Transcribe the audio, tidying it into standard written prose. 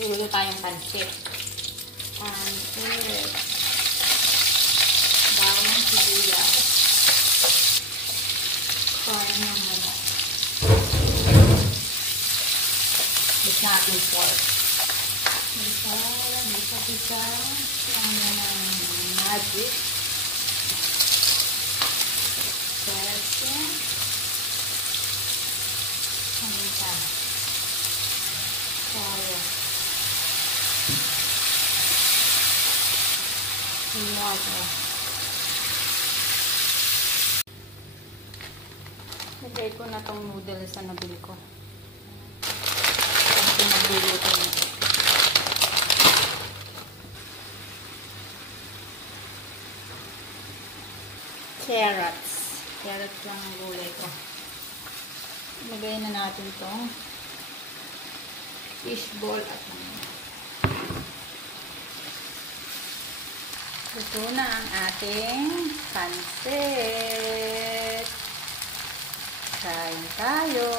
Luluto tayong pansit. Pansit. Bawang sibuyas. Corn ng manok. This natin pork. Isa. Ang ng magic. Pwede. Ano pa? Toyo. Water. Lagay ko na tong noodles na nabili ko. Kasi nagluluto nito. Carrots. Carrots lang ang gulay ko. Ilagay na natin itong fishball at ito na ang ating pansit. Kain tayo.